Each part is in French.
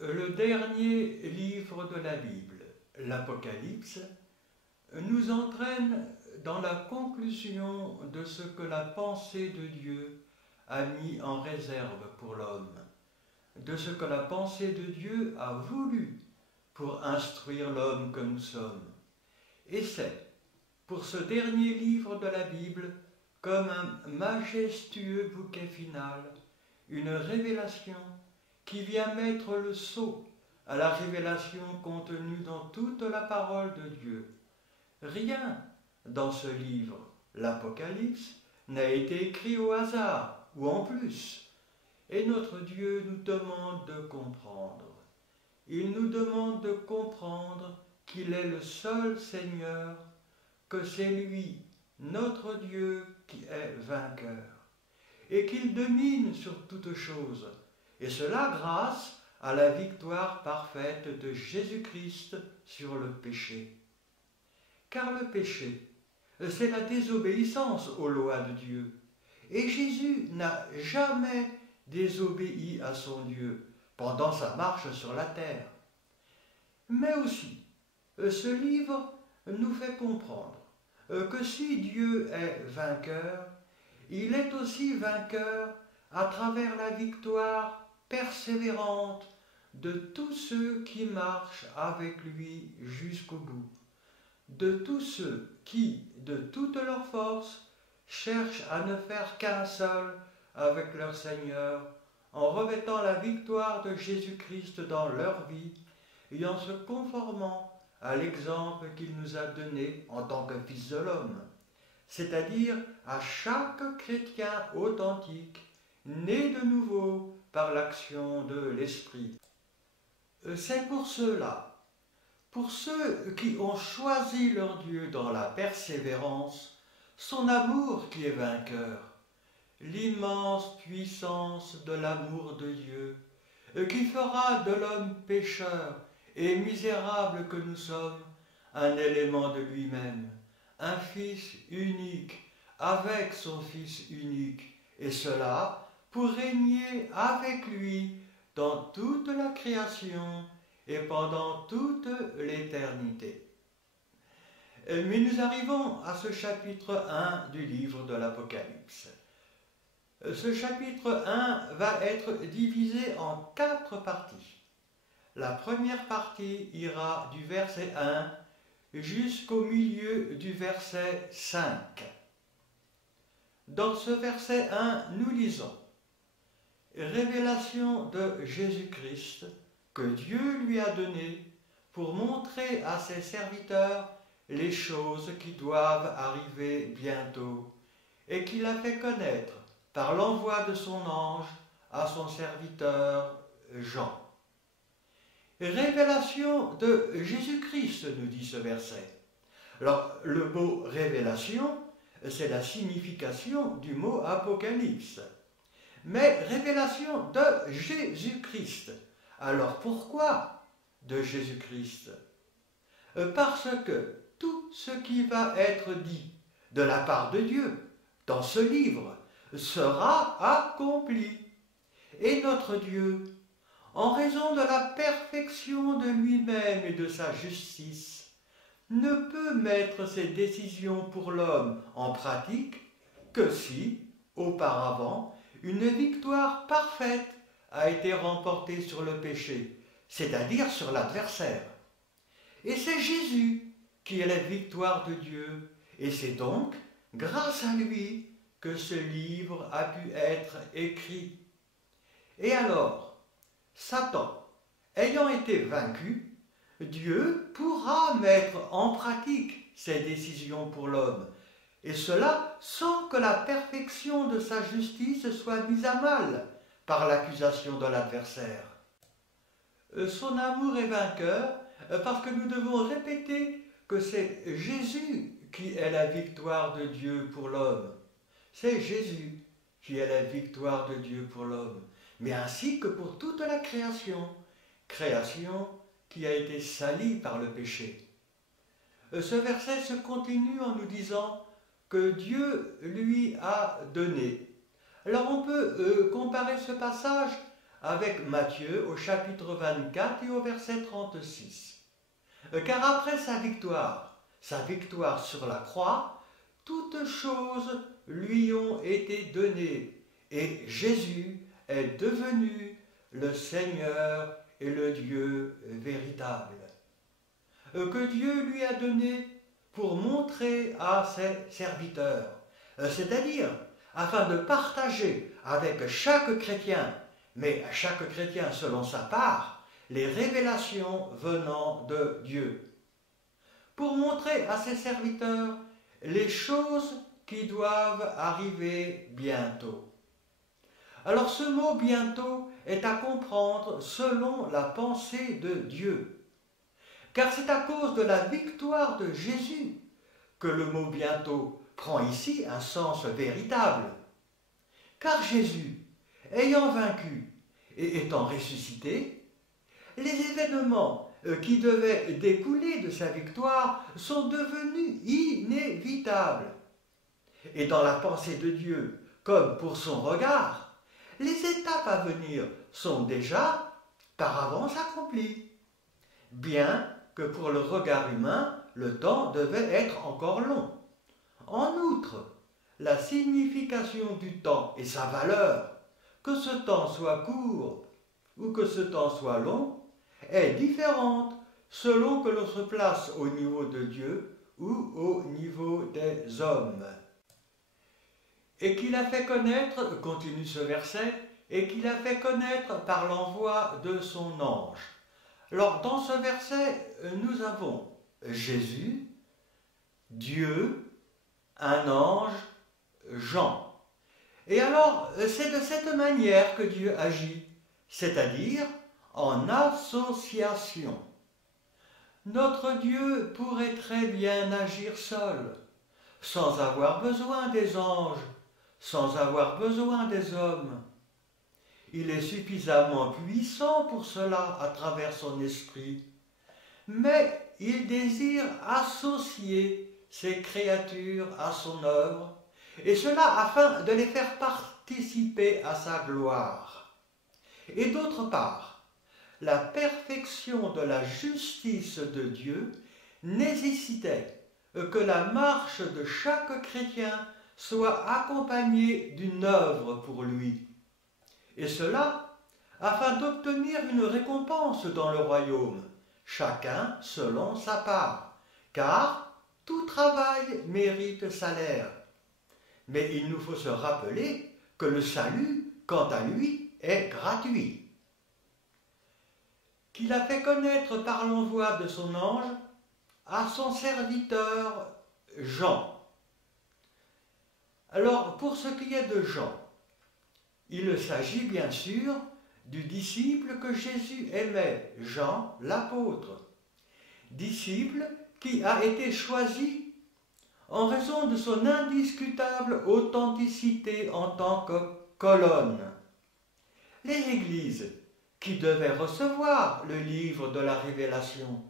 Le dernier livre de la Bible, l'Apocalypse, nous entraîne dans la conclusion de ce que la pensée de Dieu a mis en réserve pour l'homme, de ce que la pensée de Dieu a voulu pour instruire l'homme que nous sommes. Et c'est, pour ce dernier livre de la Bible, comme un majestueux bouquet final, une révélation qui vient mettre le sceau à la révélation contenue dans toute la parole de Dieu. Rien dans ce livre, l'Apocalypse, n'a été écrit au hasard ou en plus. Et notre Dieu nous demande de comprendre. Il nous demande de comprendre qu'il est le seul Seigneur, que c'est lui, notre Dieu, qui est vainqueur, et qu'il domine sur toutes choses, et cela grâce à la victoire parfaite de Jésus-Christ sur le péché. Car le péché, c'est la désobéissance aux lois de Dieu, et Jésus n'a jamais désobéi à son Dieu pendant sa marche sur la terre. Mais aussi, ce livre nous fait comprendre que si Dieu est vainqueur, il est aussi vainqueur à travers la victoire persévérante de tous ceux qui marchent avec lui jusqu'au bout, de tous ceux qui, de toute leur force, cherchent à ne faire qu'un seul avec leur Seigneur, en revêtant la victoire de Jésus-Christ dans leur vie et en se conformant à l'exemple qu'il nous a donné en tant que Fils de l'homme, c'est-à-dire à chaque chrétien authentique, né de nouveau par l'action de l'Esprit. C'est pour ceux-là, pour ceux qui ont choisi leur Dieu dans la persévérance, son amour qui est vainqueur, l'immense puissance de l'amour de Dieu, qui fera de l'homme pécheur et misérable que nous sommes un élément de lui-même, un Fils unique avec son Fils unique, et cela pour régner avec lui dans toute la création et pendant toute l'éternité. Mais nous arrivons à ce chapitre 1 du livre de l'Apocalypse. Ce chapitre 1 va être divisé en 4 parties. La première partie ira du verset 1 jusqu'au milieu du verset 5. Dans ce verset 1, nous lisons « Révélation de Jésus-Christ que Dieu lui a donnée pour montrer à ses serviteurs les choses qui doivent arriver bientôt et qu'il a fait connaître par l'envoi de son ange à son serviteur Jean. » Révélation de Jésus-Christ, nous dit ce verset. Alors, le mot révélation, c'est la signification du mot apocalypse. Mais révélation de Jésus-Christ. Alors, pourquoi de Jésus-Christ? Parce que tout ce qui va être dit de la part de Dieu dans ce livre sera accompli. Et notre Dieu, en raison de la perfection de lui-même et de sa justice, ne peut mettre ses décisions pour l'homme en pratique que si, auparavant, une victoire parfaite a été remportée sur le péché, c'est-à-dire sur l'adversaire. Et c'est Jésus qui est la victoire de Dieu, et c'est donc grâce à lui que ce livre a pu être écrit. Et alors, Satan, ayant été vaincu, Dieu pourra mettre en pratique ses décisions pour l'homme, et cela sans que la perfection de sa justice soit mise à mal par l'accusation de l'adversaire. Son amour est vainqueur parce que nous devons répéter que c'est Jésus qui est la victoire de Dieu pour l'homme. C'est Jésus qui est la victoire de Dieu pour l'homme, mais ainsi que pour toute la création, création qui a été salie par le péché. Ce verset se continue en nous disant que Dieu lui a donné. Alors on peut comparer ce passage avec Matthieu au chapitre 24 et au verset 36. Car après sa victoire sur la croix, toutes choses lui ont été données et Jésus est devenu le Seigneur et le Dieu véritable, que Dieu lui a donné pour montrer à ses serviteurs, c'est-à-dire afin de partager avec chaque chrétien, mais à chaque chrétien selon sa part, les révélations venant de Dieu, pour montrer à ses serviteurs les choses qui doivent arriver bientôt. Alors ce mot bientôt est à comprendre selon la pensée de Dieu, car c'est à cause de la victoire de Jésus que le mot bientôt prend ici un sens véritable. Car Jésus, ayant vaincu et étant ressuscité, les événements qui devaient découler de sa victoire sont devenus inévitables. Et dans la pensée de Dieu, comme pour son regard, les étapes à venir sont déjà par avance accomplies, bien que pour le regard humain, le temps devait être encore long. En outre, la signification du temps et sa valeur, que ce temps soit court ou que ce temps soit long, est différente selon que l'on se place au niveau de Dieu ou au niveau des hommes. Et qu'il a fait connaître, continue ce verset, et qu'il a fait connaître par l'envoi de son ange. Alors dans ce verset, nous avons Jésus, Dieu, un ange, Jean. Et alors, c'est de cette manière que Dieu agit, c'est-à-dire en association. Notre Dieu pourrait très bien agir seul, sans avoir besoin des anges, sans avoir besoin des hommes. Il est suffisamment puissant pour cela à travers son esprit, mais il désire associer ses créatures à son œuvre, et cela afin de les faire participer à sa gloire. Et d'autre part, la perfection de la justice de Dieu nécessitait que la marche de chaque chrétien soit accompagnée d'une œuvre pour lui. Et cela afin d'obtenir une récompense dans le royaume, chacun selon sa part, car tout travail mérite salaire. Mais il nous faut se rappeler que le salut, quant à lui, est gratuit. Qu'il a fait connaître par l'envoi de son ange à son serviteur Jean. Alors, pour ce qui est de Jean, il s'agit bien sûr du disciple que Jésus aimait, Jean l'apôtre, disciple qui a été choisi en raison de son indiscutable authenticité en tant que colonne. Les églises qui devaient recevoir le livre de la Révélation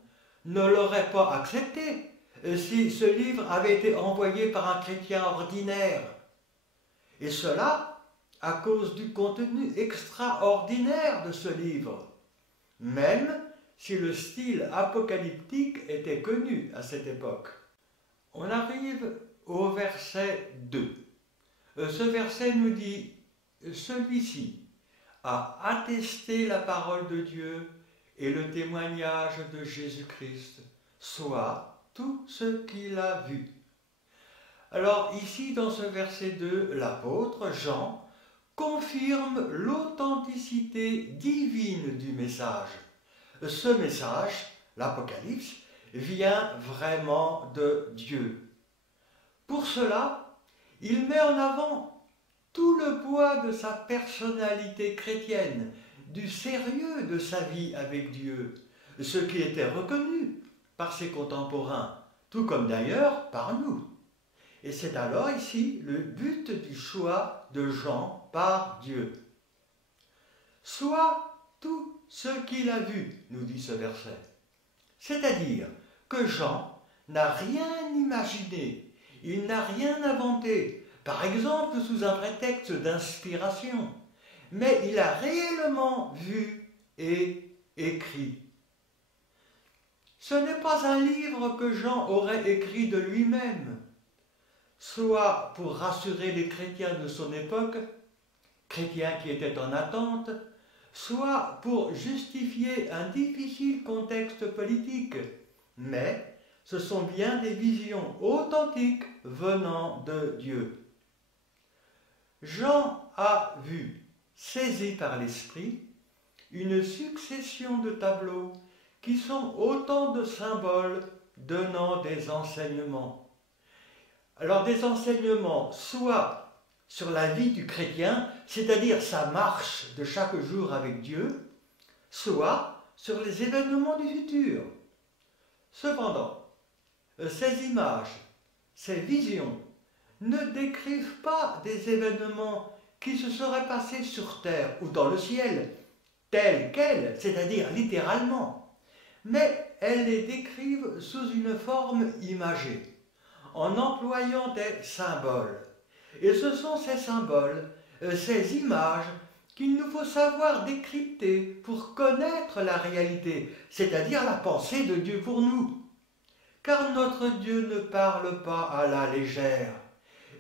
ne l'auraient pas accepté si ce livre avait été envoyé par un chrétien ordinaire. Et cela à cause du contenu extraordinaire de ce livre, même si le style apocalyptique était connu à cette époque. On arrive au verset 2. Ce verset nous dit « Celui-ci a attesté la parole de Dieu et le témoignage de Jésus-Christ, soit tout ce qu'il a vu. » Alors ici, dans ce verset 2, l'apôtre Jean confirme l'authenticité divine du message. Ce message, l'Apocalypse, vient vraiment de Dieu. Pour cela, il met en avant tout le poids de sa personnalité chrétienne, du sérieux de sa vie avec Dieu, ce qui était reconnu par ses contemporains, tout comme d'ailleurs par nous. Et c'est alors ici le but du choix de Jean par Dieu. Soit tout ce qu'il a vu, nous dit ce verset. C'est-à-dire que Jean n'a rien imaginé, il n'a rien inventé, par exemple sous un prétexte d'inspiration, mais il a réellement vu et écrit. Ce n'est pas un livre que Jean aurait écrit de lui-même, soit pour rassurer les chrétiens de son époque, chrétiens qui étaient en attente, soit pour justifier un difficile contexte politique, mais ce sont bien des visions authentiques venant de Dieu. Jean a vu, saisi par l'Esprit, une succession de tableaux qui sont autant de symboles donnant des enseignements. Alors des enseignements soit sur la vie du chrétien, c'est-à-dire sa marche de chaque jour avec Dieu, soit sur les événements du futur. Cependant, ces images, ces visions ne décrivent pas des événements qui se seraient passés sur terre ou dans le ciel, tels quels, c'est-à-dire littéralement, mais elles les décrivent sous une forme imagée, en employant des symboles. Et ce sont ces symboles, ces images, qu'il nous faut savoir décrypter pour connaître la réalité, c'est-à-dire la pensée de Dieu pour nous. Car notre Dieu ne parle pas à la légère,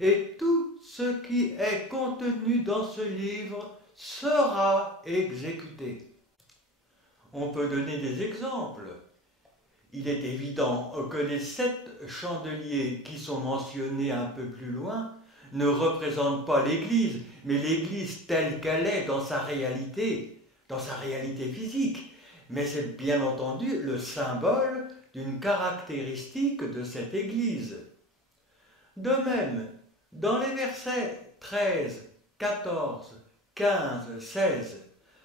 et tout ce qui est contenu dans ce livre sera exécuté. On peut donner des exemples. Il est évident que les 7 chandeliers qui sont mentionnés un peu plus loin ne représentent pas l'Église, mais l'Église telle qu'elle est dans sa réalité physique. Mais c'est bien entendu le symbole d'une caractéristique de cette Église. De même, dans les versets 13, 14, 15, 16,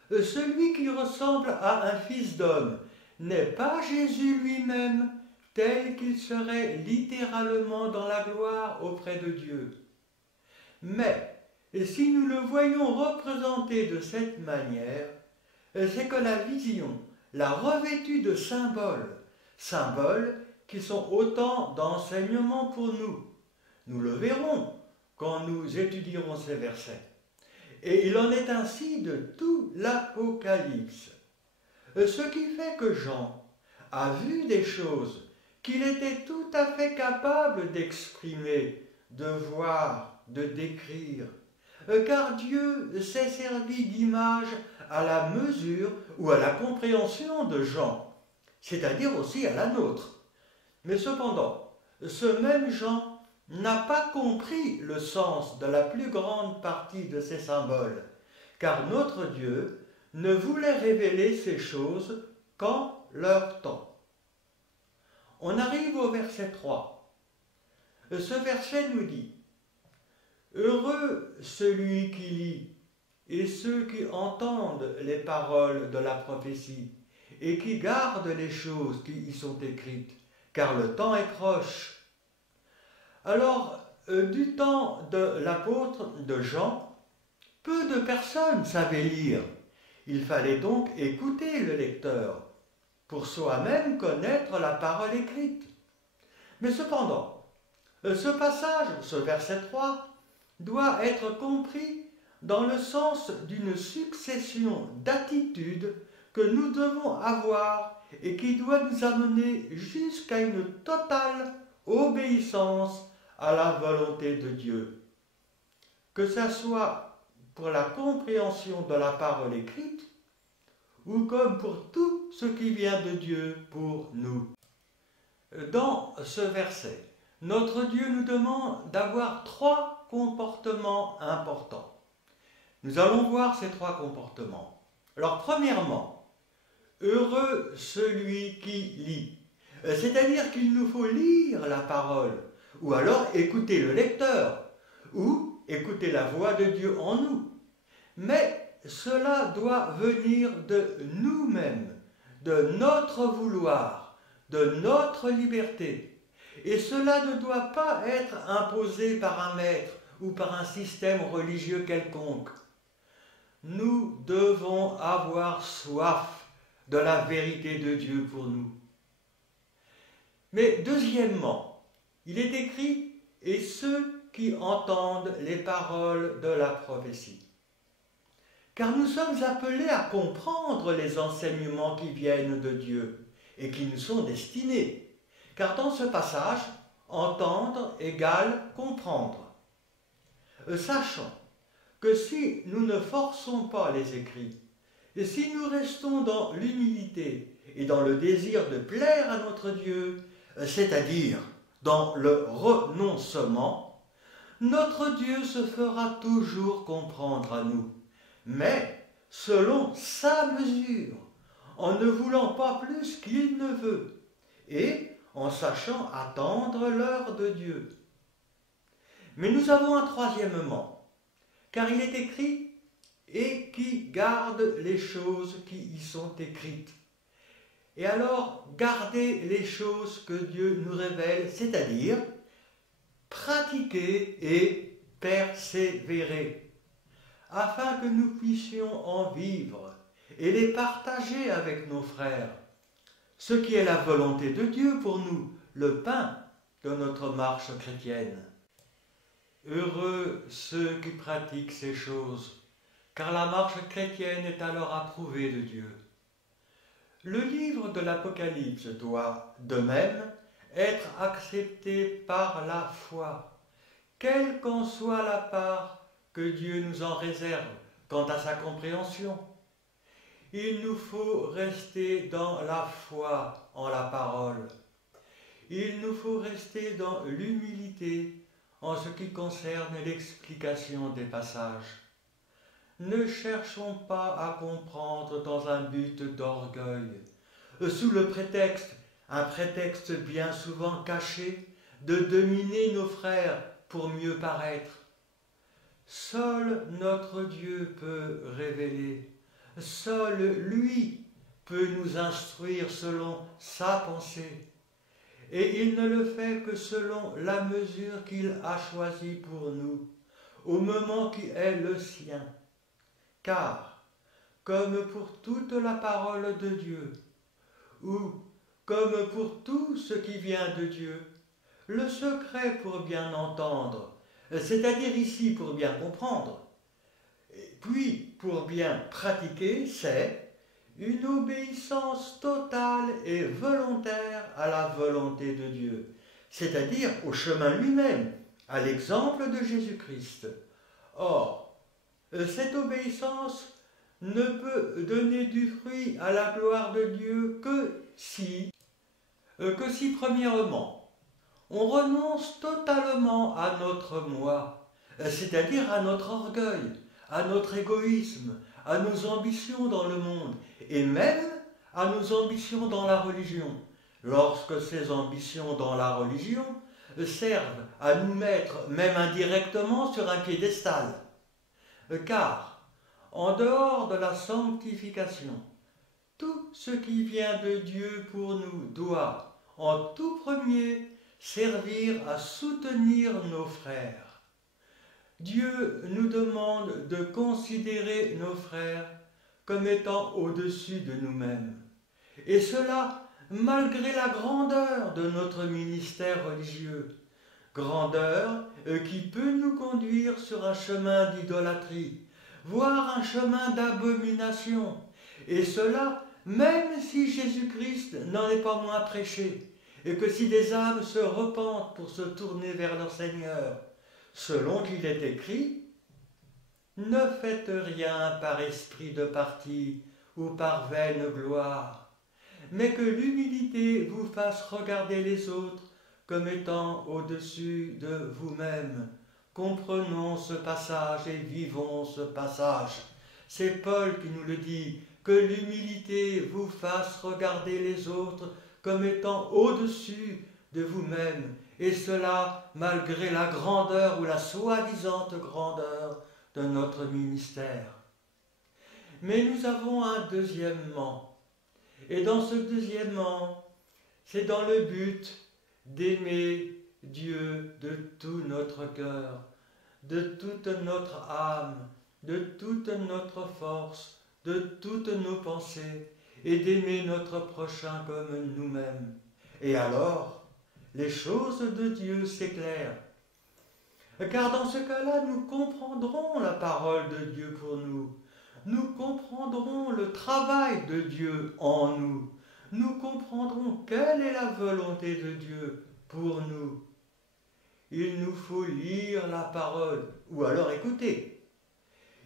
celui qui ressemble à un fils d'homme n'est pas Jésus lui-même, tel qu'il serait littéralement dans la gloire auprès de Dieu. Mais si nous le voyons représenté de cette manière, c'est que la vision l'a revêtu de symboles, symboles qui sont autant d'enseignements pour nous. Nous le verrons quand nous étudierons ces versets. Et il en est ainsi de tout l'Apocalypse. Ce qui fait que Jean a vu des choses qu'il était tout à fait capable d'exprimer, de voir, de décrire. Car Dieu s'est servi d'images à la mesure ou à la compréhension de Jean, c'est-à-dire aussi à la nôtre. Mais cependant, ce même Jean n'a pas compris le sens de la plus grande partie de ces symboles, car notre Dieu ne voulait révéler ces choses qu'en leur temps. On arrive au verset 3. Ce verset nous dit « Heureux celui qui lit et ceux qui entendent les paroles de la prophétie et qui gardent les choses qui y sont écrites, car le temps est proche. » Alors, du temps de l'apôtre de Jean, peu de personnes savaient lire. Il fallait donc écouter le lecteur pour soi-même connaître la parole écrite. Mais cependant, ce passage, ce verset 3, doit être compris dans le sens d'une succession d'attitudes que nous devons avoir et qui doit nous amener jusqu'à une totale obéissance à la volonté de Dieu. Que ce soit pour la compréhension de la parole écrite, ou comme pour tout ce qui vient de Dieu pour nous. Dans ce verset, notre Dieu nous demande d'avoir 3 comportements importants. Nous allons voir ces 3 comportements. Alors, premièrement, heureux celui qui lit. C'est-à-dire qu'il nous faut lire la parole, ou alors écouter le lecteur, ou écouter la voix de Dieu en nous. Mais cela doit venir de nous-mêmes, de notre vouloir, de notre liberté. Et cela ne doit pas être imposé par un maître ou par un système religieux quelconque. Nous devons avoir soif de la vérité de Dieu pour nous. Mais deuxièmement, il est écrit « et ceux qui entendent les paroles de la prophétie ». car nous sommes appelés à comprendre les enseignements qui viennent de Dieu et qui nous sont destinés, car dans ce passage, entendre égale comprendre. Sachant que si nous ne forçons pas les écrits, et si nous restons dans l'humilité et dans le désir de plaire à notre Dieu, c'est-à-dire dans le renoncement, notre Dieu se fera toujours comprendre à nous, mais selon sa mesure, en ne voulant pas plus qu'il ne veut, et en sachant attendre l'heure de Dieu. Mais nous avons un troisièmement, car il est écrit « et qui garde les choses qui y sont écrites ». Et alors, garder les choses que Dieu nous révèle, c'est-à-dire pratiquer et persévérer, afin que nous puissions en vivre et les partager avec nos frères, ce qui est la volonté de Dieu pour nous, le pain de notre marche chrétienne. Heureux ceux qui pratiquent ces choses, car la marche chrétienne est alors approuvée de Dieu. Le livre de l'Apocalypse doit, de même, être accepté par la foi, quelle qu'en soit la part que Dieu nous en réserve quant à sa compréhension. Il nous faut rester dans la foi en la parole. Il nous faut rester dans l'humilité en ce qui concerne l'explication des passages. Ne cherchons pas à comprendre dans un but d'orgueil, sous le prétexte, un prétexte bien souvent caché, de dominer nos frères pour mieux paraître. Seul notre Dieu peut révéler, seul lui peut nous instruire selon sa pensée, et il ne le fait que selon la mesure qu'il a choisie pour nous, au moment qui est le sien. Car, comme pour toute la parole de Dieu, ou comme pour tout ce qui vient de Dieu, le secret pour bien entendre, c'est-à-dire ici pour bien comprendre, puis pour bien pratiquer, c'est une obéissance totale et volontaire à la volonté de Dieu, c'est-à-dire au chemin lui-même, à l'exemple de Jésus-Christ. Or, cette obéissance ne peut donner du fruit à la gloire de Dieu que si premièrement, on renonce totalement à notre moi, c'est-à-dire à notre orgueil, à notre égoïsme, à nos ambitions dans le monde, et même à nos ambitions dans la religion, lorsque ces ambitions dans la religion servent à nous mettre, même indirectement, sur un piédestal. Car, en dehors de la sanctification, tout ce qui vient de Dieu pour nous doit, en tout premier, servir à soutenir nos frères. Dieu nous demande de considérer nos frères comme étant au-dessus de nous-mêmes, et cela malgré la grandeur de notre ministère religieux, grandeur qui peut nous conduire sur un chemin d'idolâtrie, voire un chemin d'abomination, et cela même si Jésus-Christ n'en est pas moins prêché, et que si des âmes se repentent pour se tourner vers leur Seigneur, selon qu'il est écrit, « Ne faites rien par esprit de parti ou par vaine gloire, mais que l'humilité vous fasse regarder les autres comme étant au-dessus de vous-même. » Comprenons ce passage et vivons ce passage. C'est Paul qui nous le dit, que l'humilité vous fasse regarder les autres comme étant au-dessus de vous-même, et cela malgré la grandeur ou la soi-disant grandeur de notre ministère. Mais nous avons un deuxièmement, et dans ce deuxièmement, c'est dans le but d'aimer Dieu de tout notre cœur, de toute notre âme, de toute notre force, de toutes nos pensées, et d'aimer notre prochain comme nous-mêmes. Et alors, les choses de Dieu s'éclairent. Car dans ce cas-là, nous comprendrons la parole de Dieu pour nous. nous comprendrons le travail de Dieu en nous. Nous comprendrons quelle est la volonté de Dieu pour nous. Il nous faut lire la parole, ou alors écouter.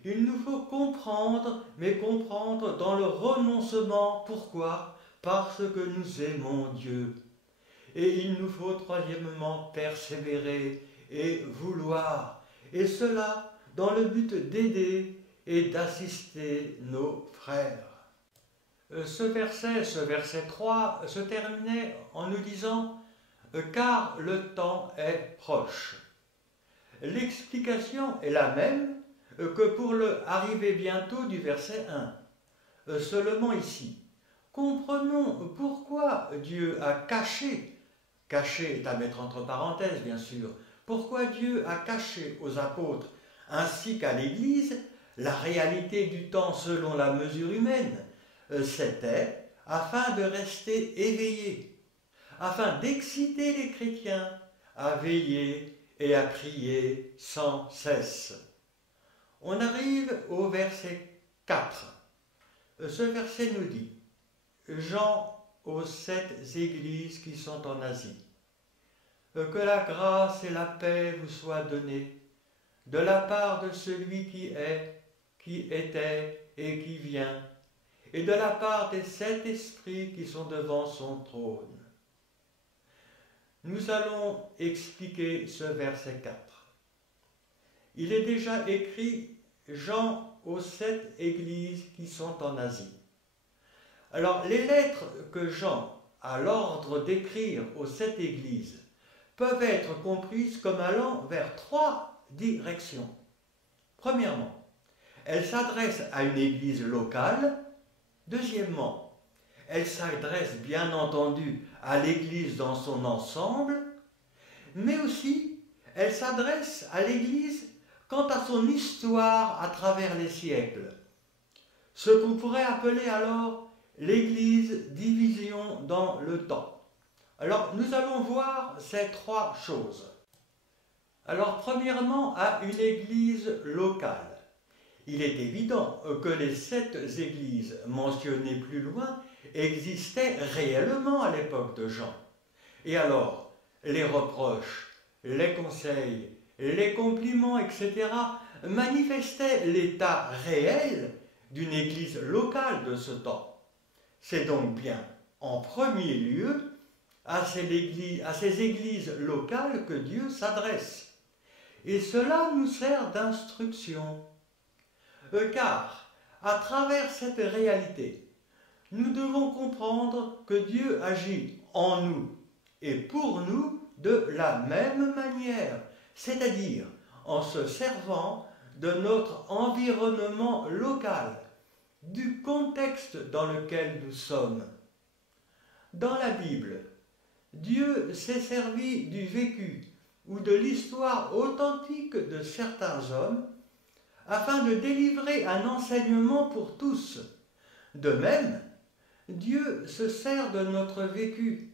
Il nous faut comprendre, mais comprendre dans le renoncement. Pourquoi? Parce que nous aimons Dieu. Et il nous faut troisièmement persévérer et vouloir. Et cela dans le but d'aider et d'assister nos frères. Ce verset 3, se terminait en nous disant « Car le temps est proche ». L'explication est la même que pour le « arriver bientôt » du verset 1. Seulement ici, comprenons pourquoi Dieu a caché est à mettre entre parenthèses bien sûr, pourquoi Dieu a caché aux apôtres ainsi qu'à l'Église la réalité du temps selon la mesure humaine. C'était afin de rester éveillés, afin d'exciter les chrétiens à veiller et à prier sans cesse. On arrive au verset 4. Ce verset nous dit « Jean aux 7 églises qui sont en Asie. Que la grâce et la paix vous soient données de la part de celui qui est, qui était et qui vient, et de la part des 7 esprits qui sont devant son trône. » Nous allons expliquer ce verset 4. Il est déjà écrit Jean aux 7 églises qui sont en Asie. Alors, les lettres que Jean a l'ordre d'écrire aux 7 églises peuvent être comprises comme allant vers 3 directions. Premièrement, elles s'adressent à une église locale. Deuxièmement, elles s'adressent bien entendu à l'église dans son ensemble, mais aussi elles s'adressent à l'église quant à son histoire à travers les siècles. Ce qu'on pourrait appeler alors l'Église division dans le temps. Alors, nous allons voir ces 3 choses. Alors, premièrement, à une Église locale. Il est évident que les 7 églises mentionnées plus loin existaient réellement à l'époque de Jean. Et alors, les reproches, les conseils, les compliments, etc., manifestaient l'état réel d'une église locale de ce temps. C'est donc bien, en premier lieu, à ces églises locales que Dieu s'adresse. Et cela nous sert d'instruction. Car, à travers cette réalité, nous devons comprendre que Dieu agit en nous et pour nous de la même manière, c'est-à-dire en se servant de notre environnement local, du contexte dans lequel nous sommes. Dans la Bible, Dieu s'est servi du vécu ou de l'histoire authentique de certains hommes afin de délivrer un enseignement pour tous. De même, Dieu se sert de notre vécu.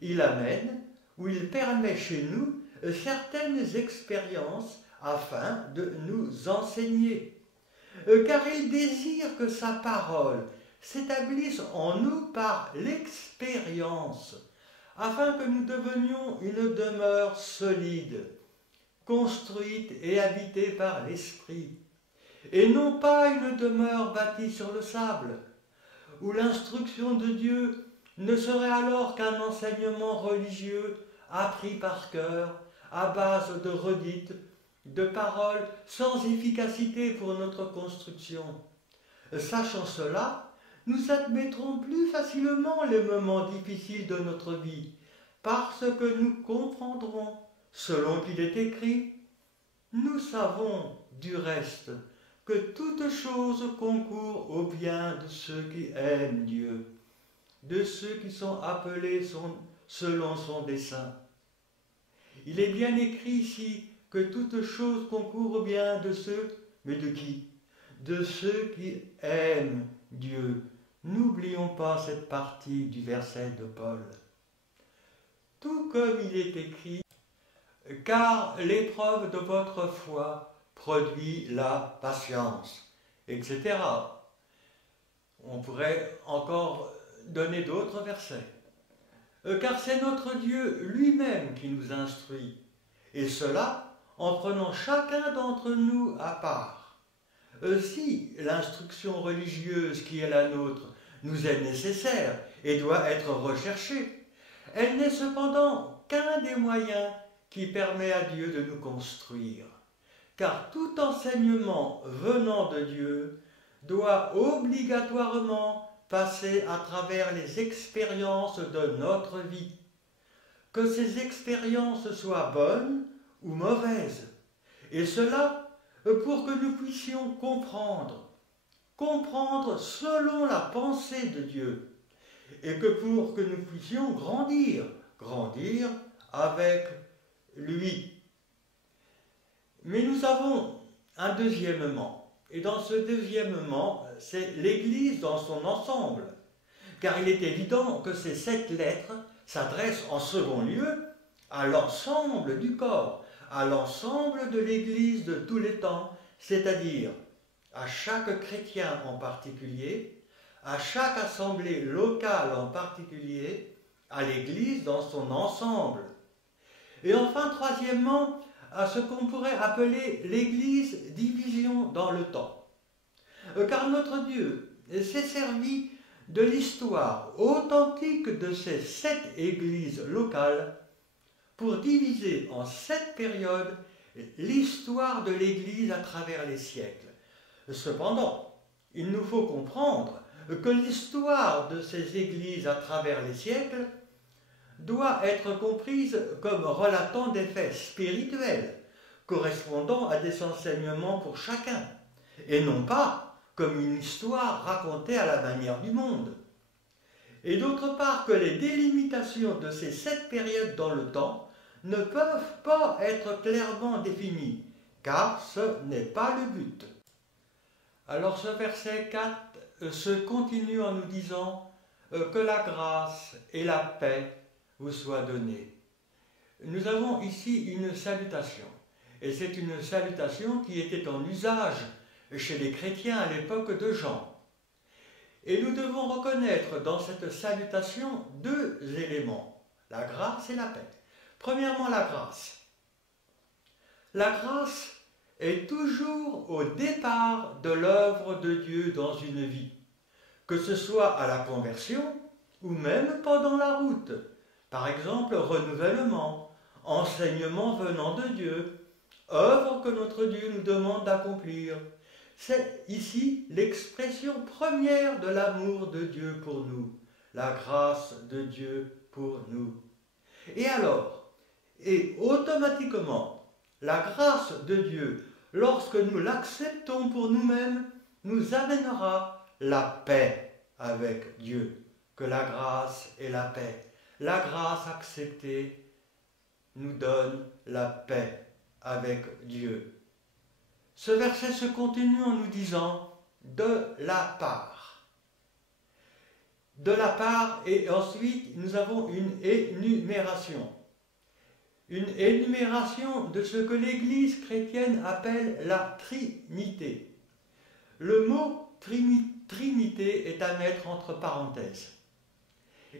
Il amène ou il permet chez nous certaines expériences afin de nous enseigner. Car il désire que sa parole s'établisse en nous par l'expérience, afin que nous devenions une demeure solide, construite et habitée par l'Esprit, et non pas une demeure bâtie sur le sable, où l'instruction de Dieu ne serait alors qu'un enseignement religieux appris par cœur, à base de redites, de paroles sans efficacité pour notre construction. Sachant cela, nous admettrons plus facilement les moments difficiles de notre vie, parce que nous comprendrons, selon qu'il est écrit, « Nous savons, du reste, que toute chose concourt au bien de ceux qui aiment Dieu, de ceux qui sont appelés selon son dessein. » Il est bien écrit ici que toute chose concourt au bien de ceux, mais de qui? De ceux qui aiment Dieu. N'oublions pas cette partie du verset de Paul. Tout comme il est écrit, « Car l'épreuve de votre foi produit la patience. » etc. On pourrait encore donner d'autres versets. Car c'est notre Dieu lui-même qui nous instruit, et cela en prenant chacun d'entre nous à part. Si l'instruction religieuse qui est la nôtre nous est nécessaire et doit être recherchée, elle n'est cependant qu'un des moyens qui permet à Dieu de nous construire. Car tout enseignement venant de Dieu doit obligatoirement passer à travers les expériences de notre vie. Que ces expériences soient bonnes ou mauvaises. Et cela pour que nous puissions comprendre selon la pensée de Dieu. Et que pour que nous puissions grandir avec lui. Mais nous avons un deuxièmement. Et dans ce deuxièmement, c'est l'Église dans son ensemble. Car il est évident que ces 7 lettres s'adressent en second lieu à l'ensemble du corps, à l'ensemble de l'Église de tous les temps, c'est-à-dire à chaque chrétien en particulier, à chaque assemblée locale en particulier, à l'Église dans son ensemble. Et enfin, troisièmement, à ce qu'on pourrait appeler l'Église division dans le temps. Car notre Dieu s'est servi de l'histoire authentique de ces 7 églises locales pour diviser en 7 périodes l'histoire de l'Église à travers les siècles. Cependant, il nous faut comprendre que l'histoire de ces églises à travers les siècles doit être comprise comme relatant des faits spirituels, correspondant à des enseignements pour chacun, et non pas comme une histoire racontée à la manière du monde. Et d'autre part que les délimitations de ces 7 périodes dans le temps ne peuvent pas être clairement définies, car ce n'est pas le but. Alors ce verset 4 se continue en nous disant que la grâce et la paix vous soient données. Nous avons ici une salutation, et c'est une salutation qui était en usage chez les chrétiens à l'époque de Jean. Et nous devons reconnaître dans cette salutation 2 éléments, la grâce et la paix. Premièrement, la grâce. La grâce est toujours au départ de l'œuvre de Dieu dans une vie, que ce soit à la conversion ou même pendant la route. Par exemple, renouvellement, enseignement venant de Dieu, œuvre que notre Dieu nous demande d'accomplir. C'est ici l'expression première de l'amour de Dieu pour nous, la grâce de Dieu pour nous. Et alors, et automatiquement, la grâce de Dieu, lorsque nous l'acceptons pour nous-mêmes, nous amènera la paix avec Dieu. Que la grâce et la paix, la grâce acceptée, nous donne la paix avec Dieu. Ce verset se continue en nous disant « de la part ». De la part, et ensuite nous avons une énumération. Une énumération de ce que l'Église chrétienne appelle la Trinité. Le mot Trinité est à mettre entre parenthèses.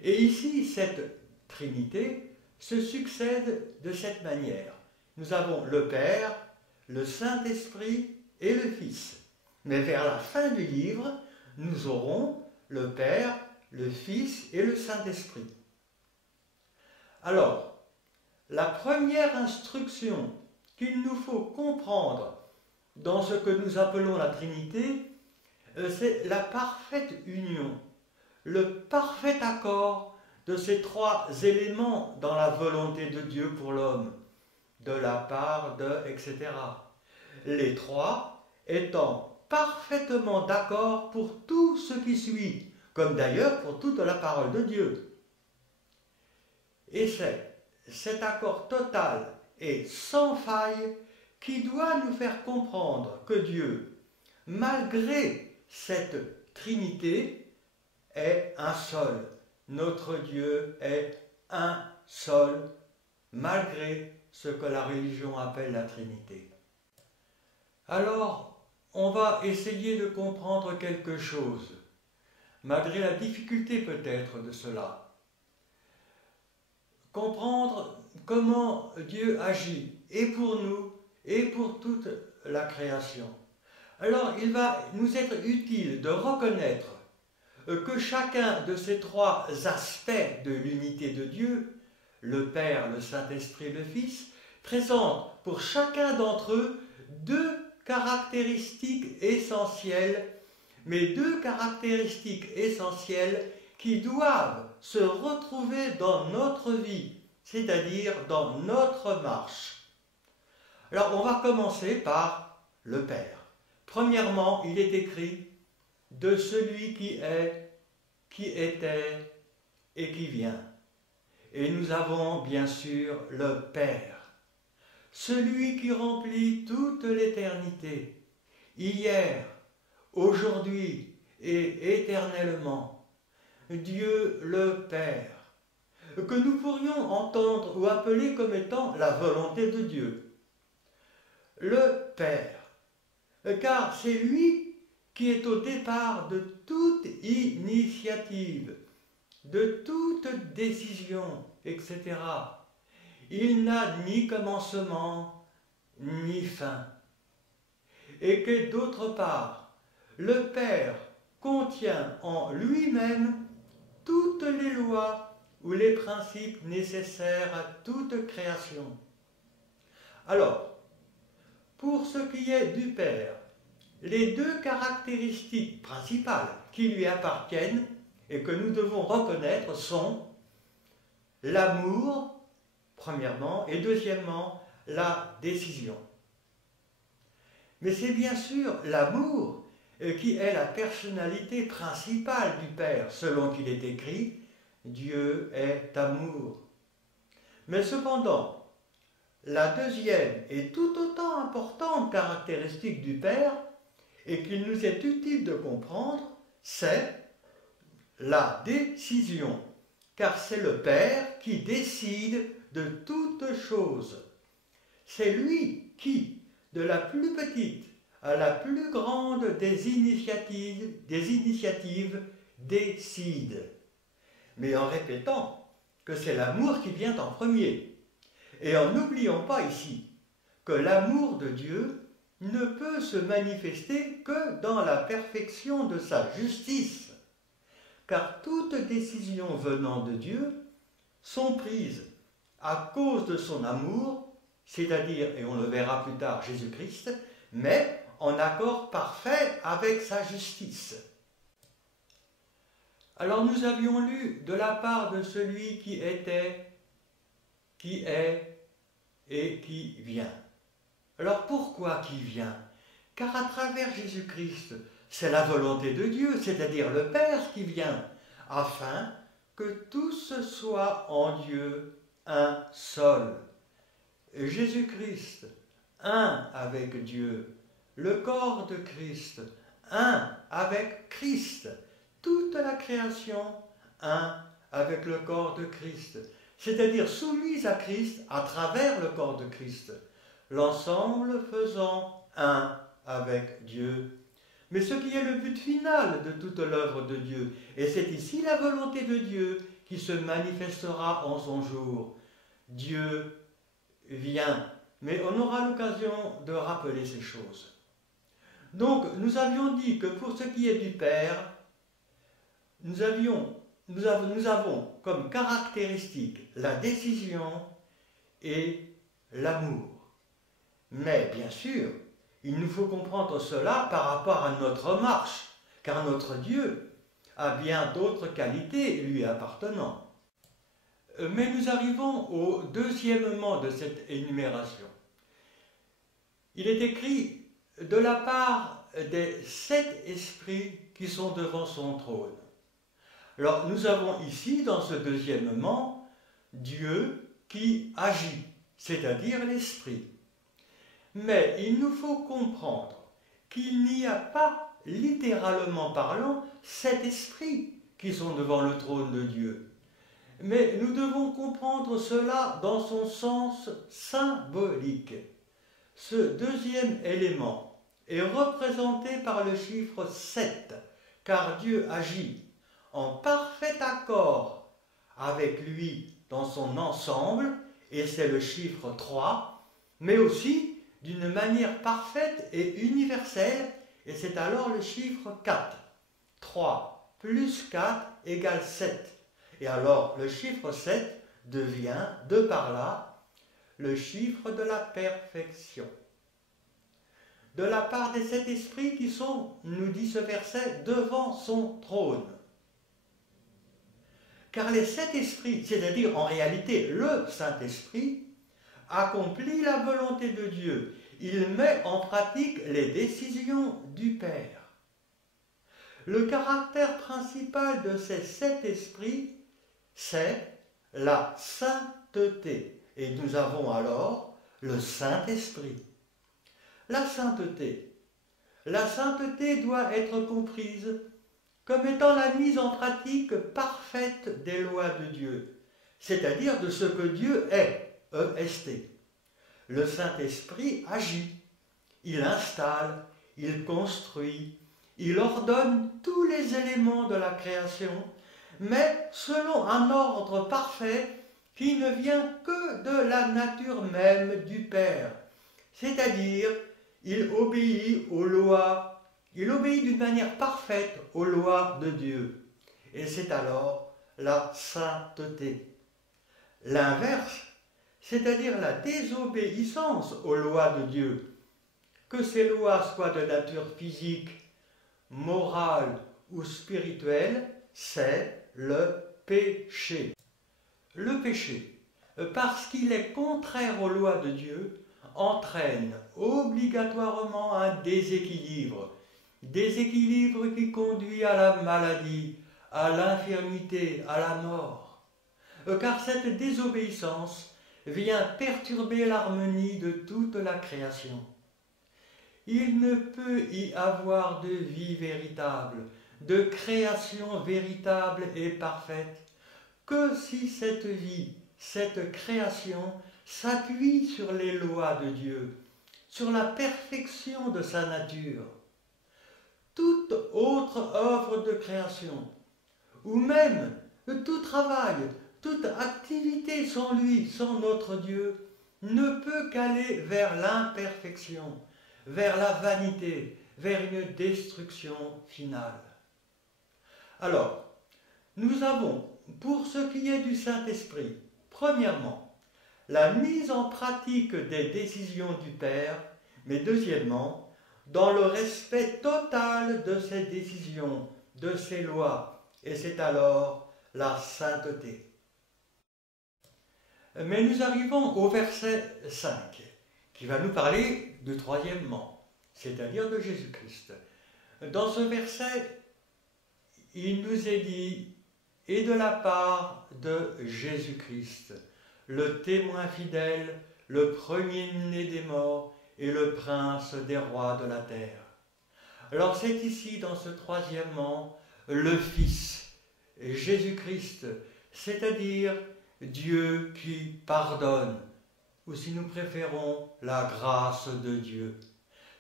Et ici, cette Trinité se succède de cette manière. Nous avons le Père, le Saint-Esprit et le Fils. Mais vers la fin du livre, nous aurons le Père, le Fils et le Saint-Esprit. Alors, la première instruction qu'il nous faut comprendre dans ce que nous appelons la Trinité, c'est la parfaite union, le parfait accord de ces 3 éléments dans la volonté de Dieu pour l'homme, de la part de, etc. Les 3 étant parfaitement d'accord pour tout ce qui suit, comme d'ailleurs pour toute la parole de Dieu. Et c'est cet accord total et sans faille qui doit nous faire comprendre que Dieu, malgré cette Trinité, est un seul. Notre Dieu est un seul, malgré ce que la religion appelle la Trinité. Alors, on va essayer de comprendre quelque chose, malgré la difficulté peut-être de cela. Comprendre comment Dieu agit, et pour nous, et pour toute la création. Alors il va nous être utile de reconnaître que chacun de ces trois aspects de l'unité de Dieu, le Père, le Saint-Esprit, le Fils, présente pour chacun d'entre eux deux caractéristiques essentielles, mais deux caractéristiques essentielles qui doivent se retrouver dans notre vie, c'est-à-dire dans notre marche. Alors on va commencer par le Père. Premièrement, il est écrit de celui qui est, qui était et qui vient. Et nous avons bien sûr le Père, celui qui remplit toute l'éternité, hier, aujourd'hui et éternellement. Dieu le Père, que nous pourrions entendre ou appeler comme étant la volonté de Dieu. Le Père, car c'est lui qui est au départ de toute initiative, de toute décision, etc. Il n'a ni commencement, ni fin. Et que d'autre part, le Père contient en lui-même toutes les lois ou les principes nécessaires à toute création. Alors, pour ce qui est du Père, les deux caractéristiques principales qui lui appartiennent et que nous devons reconnaître sont l'amour, premièrement, et deuxièmement, la décision. Mais c'est bien sûr l'amour qui est la personnalité principale du Père, selon qu'il est écrit « Dieu est amour ». Mais cependant, la deuxième et tout autant importante caractéristique du Père, et qu'il nous est utile de comprendre, c'est la décision, car c'est le Père qui décide de toutes choses. C'est lui qui, de la plus petite à la plus grande des initiatives, décide. Mais en répétant que c'est l'amour qui vient en premier. Et en n'oublions pas ici que l'amour de Dieu ne peut se manifester que dans la perfection de sa justice, car toutes décisions venant de Dieu sont prises à cause de son amour, c'est-à-dire, et on le verra plus tard, Jésus-Christ, mais en accord parfait avec sa justice. Alors nous avions lu de la part de celui qui était, qui est et qui vient. Alors pourquoi qui vient? Car à travers Jésus-Christ, c'est la volonté de Dieu, c'est-à-dire le Père qui vient, afin que tous soient en Dieu un seul. Jésus-Christ, un avec Dieu, le corps de Christ, un avec Christ, toute la création, un avec le corps de Christ, c'est-à-dire soumise à Christ à travers le corps de Christ, l'ensemble faisant un avec Dieu. Mais ce qui est le but final de toute l'œuvre de Dieu, et c'est ici la volonté de Dieu qui se manifestera en son jour. Dieu vient, mais on aura l'occasion de rappeler ces choses. Donc, nous avions dit que pour ce qui est du Père, nous avons comme caractéristique la décision et l'amour. Mais bien sûr, il nous faut comprendre cela par rapport à notre marche, car notre Dieu a bien d'autres qualités lui appartenant. Mais nous arrivons au deuxièmement de cette énumération. Il est écrit de la part des 7 esprits qui sont devant son trône. Alors nous avons ici, dans ce deuxièmement, Dieu qui agit, c'est-à-dire l'Esprit. Mais il nous faut comprendre qu'il n'y a pas, littéralement parlant, 7 esprits qui sont devant le trône de Dieu. Mais nous devons comprendre cela dans son sens symbolique. Ce deuxième élément est représenté par le chiffre 7, car Dieu agit en parfait accord avec lui dans son ensemble, et c'est le chiffre 3, mais aussi d'une manière parfaite et universelle, et c'est alors le chiffre 4. 3 plus 4 égale 7. Et alors le chiffre 7 devient, de par là, le chiffre de la perfection. De la part des 7 esprits qui sont, nous dit ce verset, devant son trône. Car les 7 esprits, c'est-à-dire en réalité le Saint-Esprit, accomplit la volonté de Dieu. Il met en pratique les décisions du Père. Le caractère principal de ces 7 esprits, c'est la sainteté. Et nous avons alors le Saint-Esprit. La sainteté. La sainteté doit être comprise comme étant la mise en pratique parfaite des lois de Dieu, c'est-à-dire de ce que Dieu est, E-S-T. Le Saint-Esprit agit, il installe, il construit, il ordonne tous les éléments de la création, mais selon un ordre parfait qui ne vient que de la nature même du Père. C'est-à-dire, il obéit aux lois, il obéit d'une manière parfaite aux lois de Dieu. Et c'est alors la sainteté. L'inverse, c'est-à-dire la désobéissance aux lois de Dieu, que ces lois soient de nature physique, morale ou spirituelle, c'est le péché. Le péché, parce qu'il est contraire aux lois de Dieu, entraîne obligatoirement un déséquilibre qui conduit à la maladie, à l'infirmité, à la mort. Car cette désobéissance vient perturber l'harmonie de toute la création. Il ne peut y avoir de vie véritable, de création véritable et parfaite, que si cette vie, cette création s'appuie sur les lois de Dieu, sur la perfection de sa nature. Toute autre œuvre de création, ou même tout travail, toute activité sans lui, sans notre Dieu, ne peut qu'aller vers l'imperfection, vers la vanité, vers une destruction finale. Alors, nous avons, pour ce qui est du Saint-Esprit, premièrement, la mise en pratique des décisions du Père, mais deuxièmement, dans le respect total de ses décisions, de ses lois, et c'est alors la sainteté. Mais nous arrivons au verset 5, qui va nous parler du troisièmement, c'est-à-dire de Jésus-Christ. Dans ce verset, il nous est dit, et de la part de Jésus-Christ, le témoin fidèle, le premier-né des morts et le prince des rois de la terre. Alors c'est ici, dans ce troisièmement, le Fils, Jésus-Christ, c'est-à-dire Dieu qui pardonne, ou si nous préférons, la grâce de Dieu.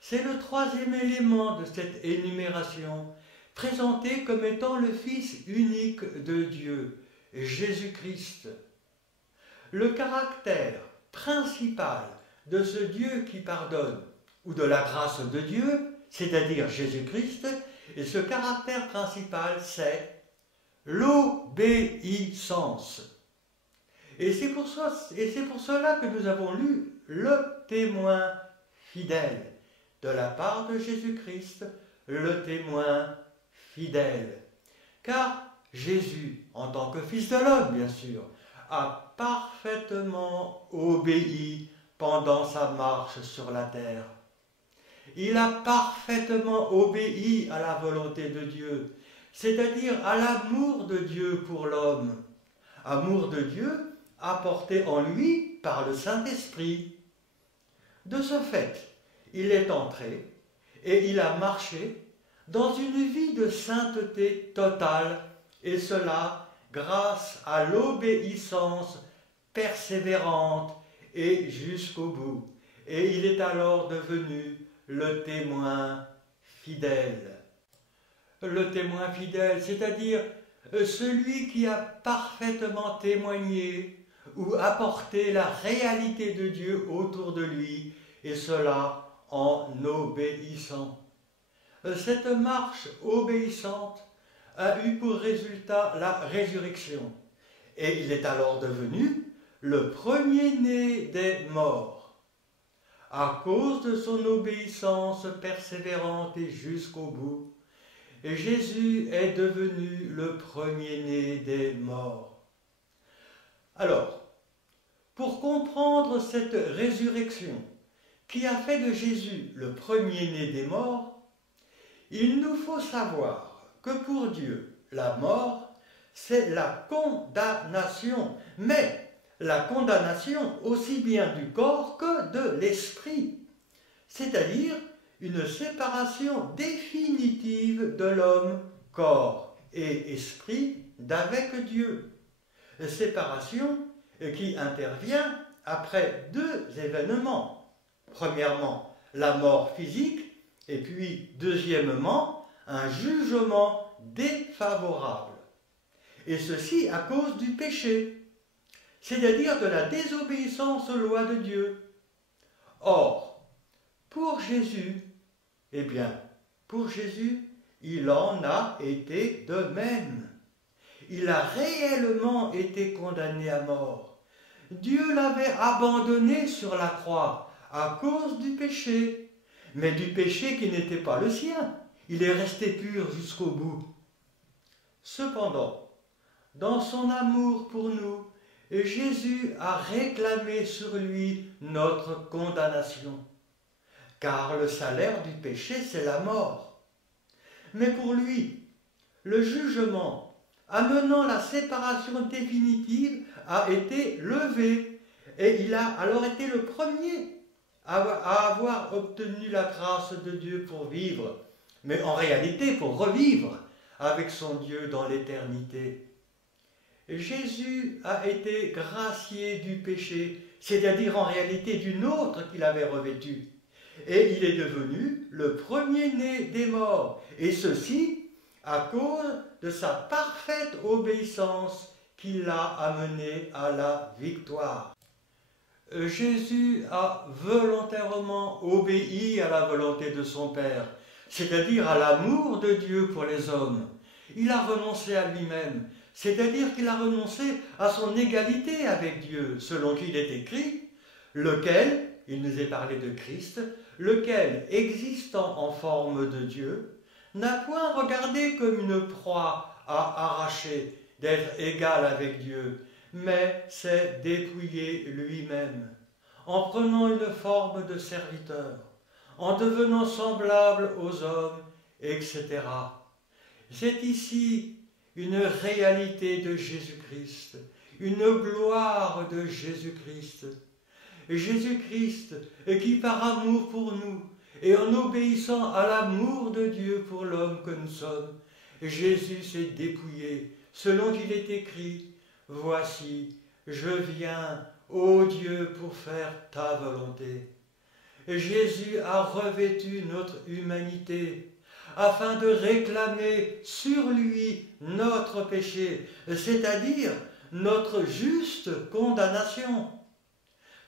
C'est le troisième élément de cette énumération, présenté comme étant le Fils unique de Dieu, Jésus-Christ. Le caractère principal de ce Dieu qui pardonne, ou de la grâce de Dieu, c'est-à-dire Jésus-Christ, et ce caractère principal, c'est l'obéissance. Et c'est pour cela que nous avons lu le témoin fidèle, de la part de Jésus-Christ, le témoin fidèle. Car Jésus, en tant que Fils de l'homme, bien sûr, a parfaitement obéi pendant sa marche sur la terre. Il a parfaitement obéi à la volonté de Dieu, c'est-à-dire à l'amour de Dieu pour l'homme. Amour de Dieu apporté en lui par le Saint-Esprit. De ce fait, il est entré et il a marché dans une vie de sainteté totale, et cela grâce à l'obéissance persévérante et jusqu'au bout. Et il est alors devenu le témoin fidèle. Le témoin fidèle, c'est-à-dire celui qui a parfaitement témoigné ou apporté la réalité de Dieu autour de lui, et cela en obéissant. Cette marche obéissante a eu pour résultat la résurrection, et il est alors devenu le premier-né des morts. À cause de son obéissance persévérante et jusqu'au bout, Jésus est devenu le premier-né des morts. Alors, pour comprendre cette résurrection qui a fait de Jésus le premier-né des morts, il nous faut savoir que pour Dieu, la mort, c'est la condamnation, mais la condamnation aussi bien du corps que de l'esprit, c'est-à-dire une séparation définitive de l'homme, corps et esprit, d'avec Dieu. Séparation qui intervient après deux événements. Premièrement, la mort physique, et puis deuxièmement, un jugement défavorable. Et ceci à cause du péché, c'est-à-dire de la désobéissance aux lois de Dieu. Or, pour Jésus, pour Jésus, il en a été de même. Il a réellement été condamné à mort. Dieu l'avait abandonné sur la croix à cause du péché, mais du péché qui n'était pas le sien. Il est resté pur jusqu'au bout. Cependant, dans son amour pour nous, Jésus a réclamé sur lui notre condamnation, car le salaire du péché, c'est la mort. Mais pour lui, le jugement amenant la séparation définitive a été levé, et il a alors été le premier à avoir obtenu la grâce de Dieu pour vivre, mais en réalité pour revivre avec son Dieu dans l'éternité. Jésus a été gracié du péché, c'est-à-dire en réalité du nôtre qu'il avait revêtu, et il est devenu le premier-né des morts, et ceci à cause de sa parfaite obéissance qui l'a amené à la victoire. Jésus a volontairement obéi à la volonté de son Père, c'est-à-dire à l'amour de Dieu pour les hommes. Il a renoncé à lui-même, c'est-à-dire qu'il a renoncé à son égalité avec Dieu, selon qu'il est écrit, lequel, il nous est parlé de Christ, lequel, existant en forme de Dieu, n'a point regardé comme une proie à arracher d'être égal avec Dieu, mais s'est dépouillé lui-même, en prenant une forme de serviteur, en devenant semblable aux hommes, etc. C'est ici une réalité de Jésus-Christ, une gloire de Jésus-Christ. Jésus-Christ qui par amour pour nous, et en obéissant à l'amour de Dieu pour l'homme que nous sommes, Jésus s'est dépouillé, selon qu'il est écrit, « Voici, je viens, ô Dieu, pour faire ta volonté. » Jésus a revêtu notre humanité, afin de réclamer sur lui notre péché, c'est-à-dire notre juste condamnation.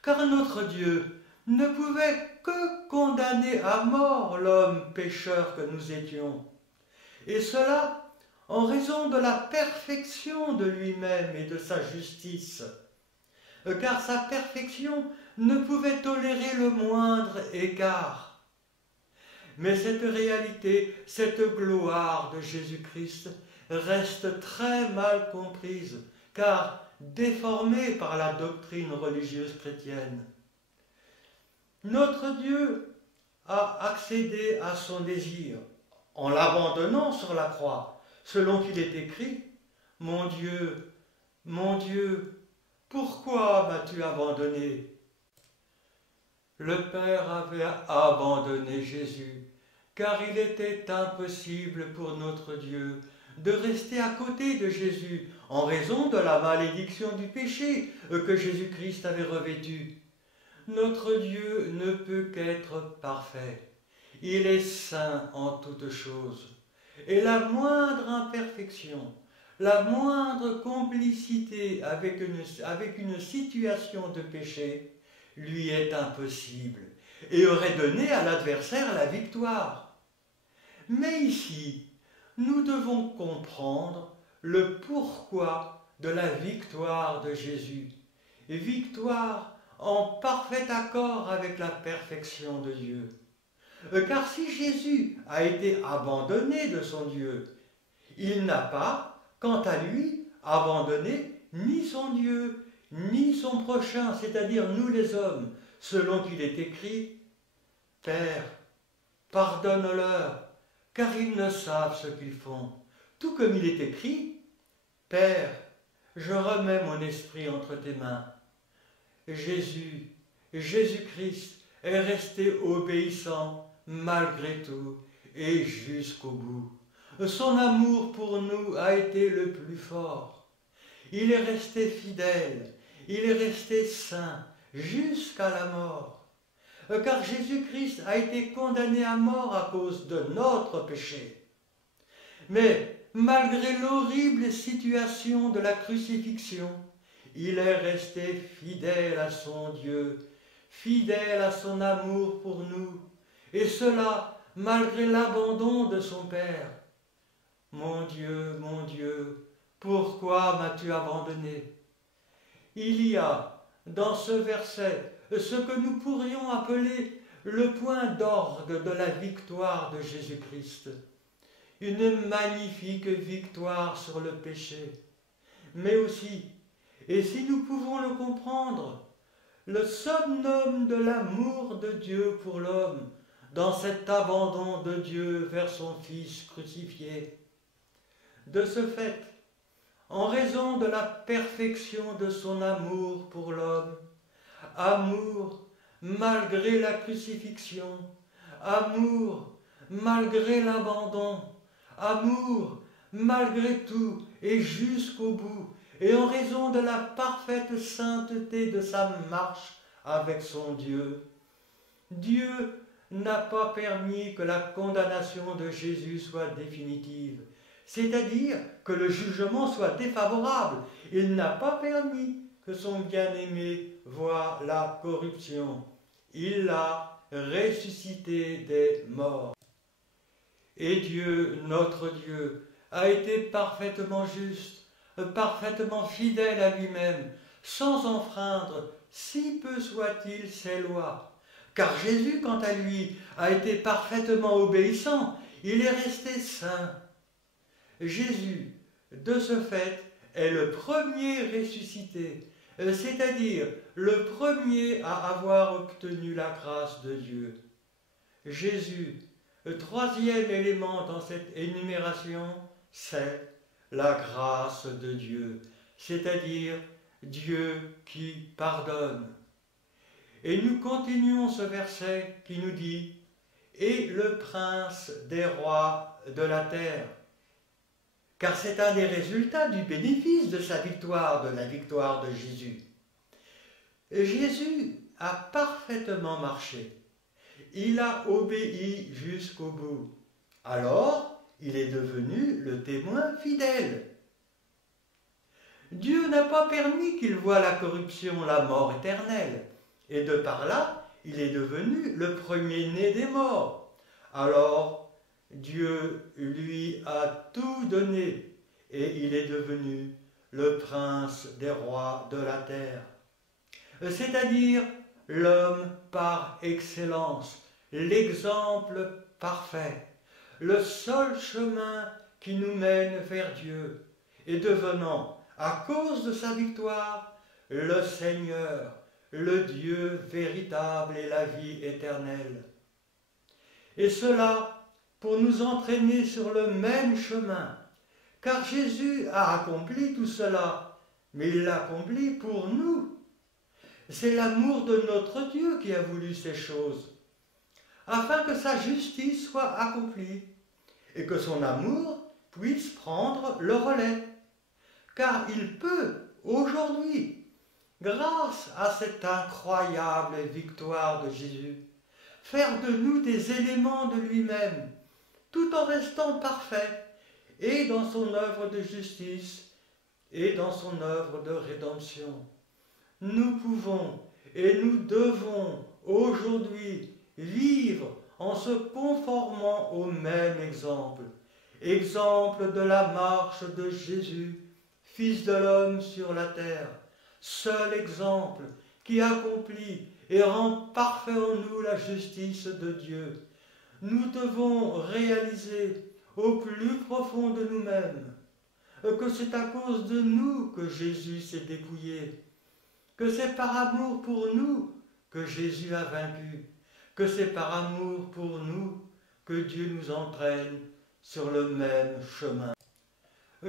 Car notre Dieu ne pouvait que condamner à mort l'homme pécheur que nous étions, et cela en raison de la perfection de lui-même et de sa justice, car sa perfection ne pouvait tolérer le moindre écart. Mais cette réalité, cette gloire de Jésus-Christ reste très mal comprise, car déformée par la doctrine religieuse chrétienne. Notre Dieu a accédé à son désir en l'abandonnant sur la croix, selon qu'il est écrit, « Mon Dieu, pourquoi m'as-tu abandonné ?» Le Père avait abandonné Jésus, car il était impossible pour notre Dieu de rester à côté de Jésus en raison de la malédiction du péché que Jésus-Christ avait revêtu. Notre Dieu ne peut qu'être parfait, Il est saint en toutes choses. Et la moindre imperfection, la moindre complicité avec une situation de péché lui est impossible et aurait donné à l'adversaire la victoire. Mais ici, nous devons comprendre le pourquoi de la victoire de Jésus. Victoire en parfait accord avec la perfection de Dieu. Car si Jésus a été abandonné de son Dieu, il n'a pas, quant à lui, abandonné ni son Dieu, ni son prochain, c'est-à-dire nous les hommes, selon qu'il est écrit « Père, pardonne-leur, car ils ne savent ce qu'ils font. » Tout comme il est écrit « Père, je remets mon esprit entre tes mains. » Jésus-Christ est resté obéissant malgré tout et jusqu'au bout. Son amour pour nous a été le plus fort. Il est resté fidèle, il est resté saint jusqu'à la mort. Car Jésus-Christ a été condamné à mort à cause de notre péché. Mais malgré l'horrible situation de la crucifixion, il est resté fidèle à son Dieu, fidèle à son amour pour nous, et cela malgré l'abandon de son Père. Mon Dieu, pourquoi m'as-tu abandonné? Il y a dans ce verset ce que nous pourrions appeler le point d'orgue de la victoire de Jésus-Christ. Une magnifique victoire sur le péché, mais aussi, et si nous pouvons le comprendre, le summum de l'amour de Dieu pour l'homme dans cet abandon de Dieu vers son Fils crucifié. De ce fait, en raison de la perfection de son amour pour l'homme, amour malgré la crucifixion, amour malgré l'abandon, amour malgré tout et jusqu'au bout, et en raison de la parfaite sainteté de sa marche avec son Dieu, Dieu n'a pas permis que la condamnation de Jésus soit définitive, c'est-à-dire que le jugement soit défavorable. Il n'a pas permis que son bien-aimé voie la corruption. Il l'a ressuscité des morts. Et Dieu, notre Dieu, a été parfaitement juste, parfaitement fidèle à lui-même, sans enfreindre, si peu soit-il, ses lois. Car Jésus, quant à lui, a été parfaitement obéissant, il est resté saint. Jésus, de ce fait, est le premier ressuscité, c'est-à-dire le premier à avoir obtenu la grâce de Dieu. Jésus, le troisième élément dans cette énumération, c'est la grâce de Dieu, c'est-à-dire Dieu qui pardonne. Et nous continuons ce verset qui nous dit « Et le prince des rois de la terre », car c'est un des résultats du bénéfice de sa victoire, de la victoire de Jésus. Jésus a parfaitement marché. Il a obéi jusqu'au bout. Alors, il est devenu le témoin fidèle. Dieu n'a pas permis qu'il voie la corruption, la mort éternelle. Et de par là, il est devenu le premier-né des morts. Alors, Dieu lui a tout donné et il est devenu le prince des rois de la terre. C'est-à-dire l'homme par excellence, l'exemple parfait, le seul chemin qui nous mène vers Dieu, et devenant, à cause de sa victoire, le Seigneur, le Dieu véritable et la vie éternelle. Et cela pour nous entraîner sur le même chemin, car Jésus a accompli tout cela, mais il l'a accompli pour nous. C'est l'amour de notre Dieu qui a voulu ces choses, afin que sa justice soit accomplie et que son amour puisse prendre le relais. Car il peut, aujourd'hui, grâce à cette incroyable victoire de Jésus, faire de nous des éléments de lui-même, tout en restant parfait, et dans son œuvre de justice, et dans son œuvre de rédemption. Nous pouvons et nous devons aujourd'hui vivre en se conformant au même exemple, exemple de la marche de Jésus, Fils de l'homme sur la terre, seul exemple qui accomplit et rend parfait en nous la justice de Dieu. Nous devons réaliser au plus profond de nous-mêmes que c'est à cause de nous que Jésus s'est dépouillé, que c'est par amour pour nous que Jésus a vaincu, que c'est par amour pour nous que Dieu nous entraîne sur le même chemin.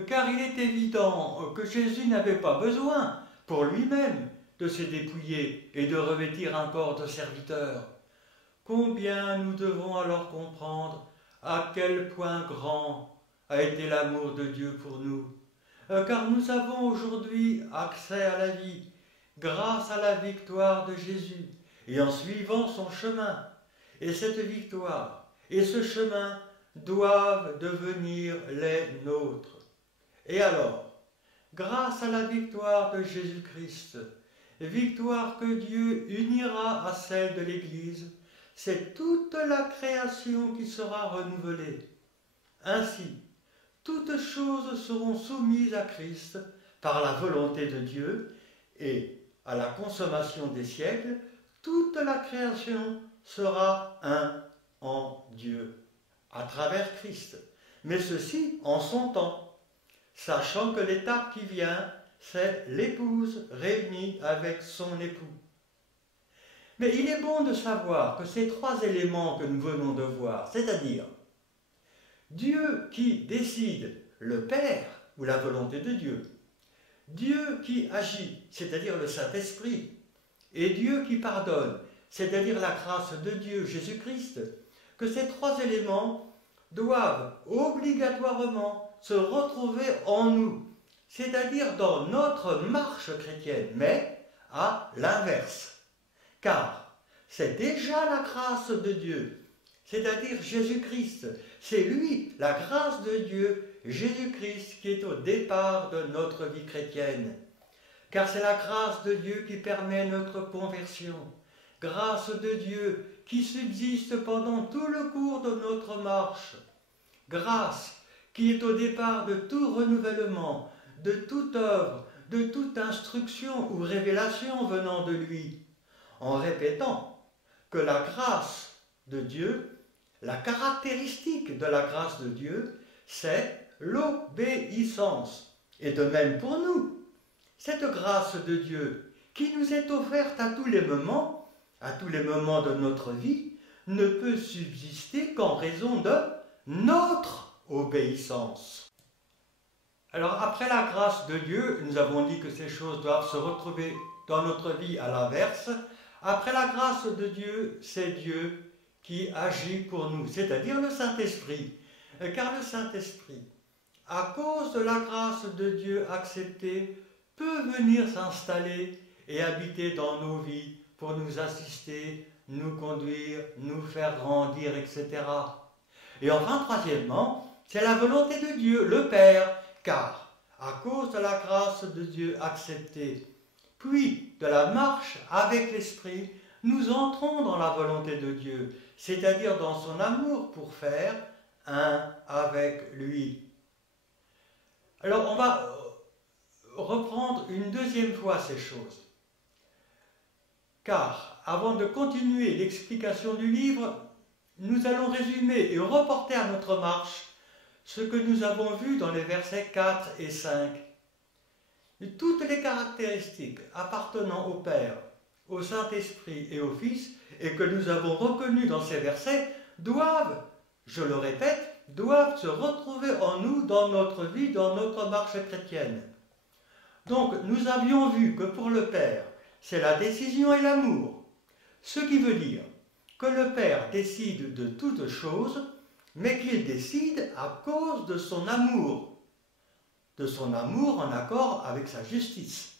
Car il est évident que Jésus n'avait pas besoin, pour lui-même, de se dépouiller et de revêtir un corps de serviteur. Combien nous devons alors comprendre à quel point grand a été l'amour de Dieu pour nous, car nous avons aujourd'hui accès à la vie grâce à la victoire de Jésus et en suivant son chemin. Et cette victoire et ce chemin doivent devenir les nôtres. Et alors, grâce à la victoire de Jésus-Christ, victoire que Dieu unira à celle de l'Église, c'est toute la création qui sera renouvelée. Ainsi, toutes choses seront soumises à Christ par la volonté de Dieu et à la consommation des siècles, toute la création sera un en Dieu, à travers Christ, mais ceci en son temps, sachant que l'étape qui vient, c'est l'épouse réunie avec son époux. Mais il est bon de savoir que ces trois éléments que nous venons de voir, c'est-à-dire Dieu qui décide, le Père, ou la volonté de Dieu, Dieu qui agit, c'est-à-dire le Saint-Esprit, et Dieu qui pardonne, c'est-à-dire la grâce de Dieu, Jésus-Christ, que ces trois éléments doivent obligatoirement se retrouver en nous, c'est-à-dire dans notre marche chrétienne, mais à l'inverse. Car c'est déjà la grâce de Dieu, c'est-à-dire Jésus-Christ. C'est lui, la grâce de Dieu, Jésus-Christ, qui est au départ de notre vie chrétienne. Car c'est la grâce de Dieu qui permet notre conversion. Grâce de Dieu qui subsiste pendant tout le cours de notre marche. Grâce qui est au départ de tout renouvellement, de toute œuvre, de toute instruction ou révélation venant de lui, en répétant que la grâce de Dieu, la caractéristique de la grâce de Dieu, c'est l'obéissance. Et de même pour nous, cette grâce de Dieu qui nous est offerte à tous les moments de notre vie, ne peut subsister qu'en raison de notre obéissance. Alors après la grâce de Dieu, nous avons dit que ces choses doivent se retrouver dans notre vie à l'inverse. Après la grâce de Dieu, c'est Dieu qui agit pour nous, c'est-à-dire le Saint-Esprit. Car le Saint-Esprit, à cause de la grâce de Dieu acceptée, peut venir s'installer et habiter dans nos vies pour nous assister, nous conduire, nous faire grandir, etc. Et enfin, troisièmement, c'est la volonté de Dieu, le Père, car à cause de la grâce de Dieu acceptée, puis de la marche avec l'Esprit, nous entrons dans la volonté de Dieu, c'est-à-dire dans son amour pour faire un avec lui. Alors on va reprendre une deuxième fois ces choses. Car avant de continuer l'explication du livre, nous allons résumer et reporter à notre marche ce que nous avons vu dans les versets 4 et 5. Toutes les caractéristiques appartenant au Père, au Saint-Esprit et au Fils, et que nous avons reconnues dans ces versets, doivent, je le répète, doivent se retrouver en nous dans notre vie, dans notre marche chrétienne. Donc, nous avions vu que pour le Père, c'est la décision et l'amour. Ce qui veut dire que le Père décide de toutes choses, mais qu'il décide à cause de son amour en accord avec sa justice.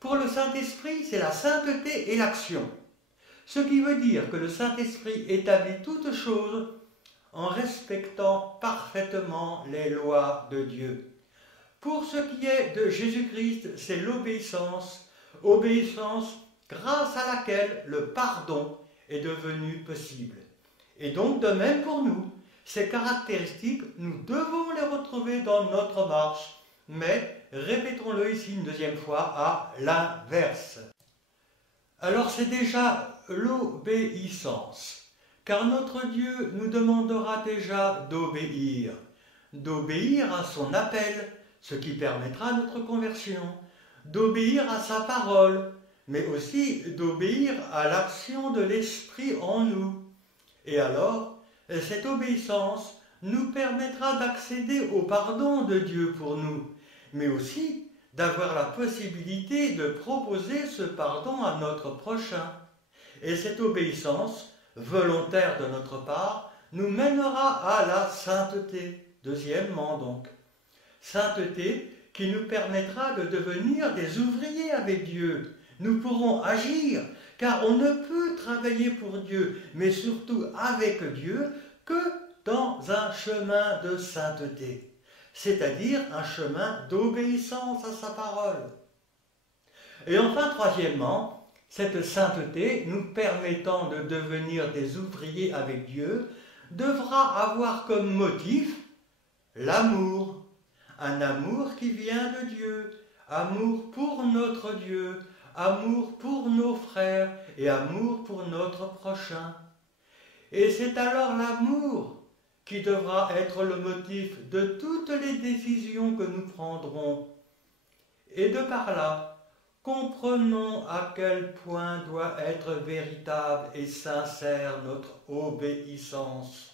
Pour le Saint-Esprit, c'est la sainteté et l'action. ce qui veut dire que le Saint-Esprit établit toutes choses en respectant parfaitement les lois de Dieu. Pour ce qui est de Jésus-Christ, c'est l'obéissance, obéissance grâce à laquelle le pardon est devenu possible. Et donc de même pour nous, ces caractéristiques, nous devons les retrouver dans notre marche, mais répétons-le ici une deuxième fois à l'inverse. Alors c'est déjà l'obéissance, car notre Dieu nous demandera déjà d'obéir à son appel, ce qui permettra notre conversion, d'obéir à sa parole, mais aussi d'obéir à l'action de l'Esprit en nous. Et alors, cette obéissance nous permettra d'accéder au pardon de Dieu pour nous, mais aussi d'avoir la possibilité de proposer ce pardon à notre prochain. Et cette obéissance, volontaire de notre part, nous mènera à la sainteté. Deuxièmement donc, sainteté qui nous permettra de devenir des ouvriers avec Dieu. Nous pourrons agir, car on ne peut travailler pour Dieu, mais surtout avec Dieu, que dans un chemin de sainteté, c'est-à-dire un chemin d'obéissance à sa parole. Et enfin, troisièmement, cette sainteté, nous permettant de devenir des ouvriers avec Dieu, devra avoir comme motif l'amour, un amour qui vient de Dieu, amour pour notre Dieu, amour pour nos frères et amour pour notre prochain. Et c'est alors l'amour qui devra être le motif de toutes les décisions que nous prendrons. Et de par là, comprenons à quel point doit être véritable et sincère notre obéissance.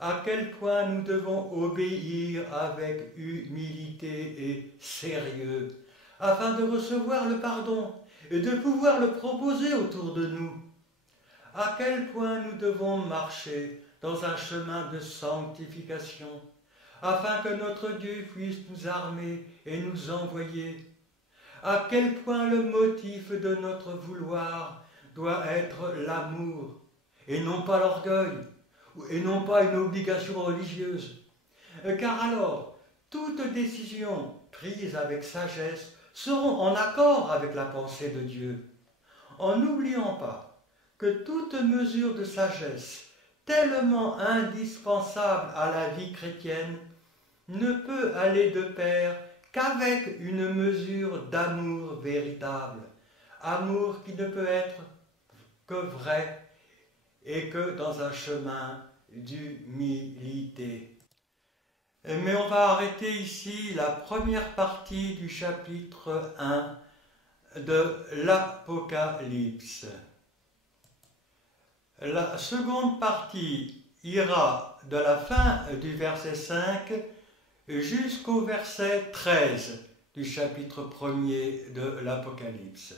À quel point nous devons obéir avec humilité et sérieux, afin de recevoir le pardon et de pouvoir le proposer autour de nous. À quel point nous devons marcher dans un chemin de sanctification, afin que notre Dieu puisse nous armer et nous envoyer. À quel point le motif de notre vouloir doit être l'amour, et non pas l'orgueil, et non pas une obligation religieuse. Car alors, toutes décisions prises avec sagesse seront en accord avec la pensée de Dieu, en n'oubliant pas que toute mesure de sagesse, tellement indispensable à la vie chrétienne, ne peut aller de pair qu'avec une mesure d'amour véritable, amour qui ne peut être que vrai et que dans un chemin d'humilité. Mais on va arrêter ici la première partie du chapitre 1 de l'Apocalypse. La seconde partie ira de la fin du verset 5 jusqu'au verset 13 du chapitre 1er de l'Apocalypse.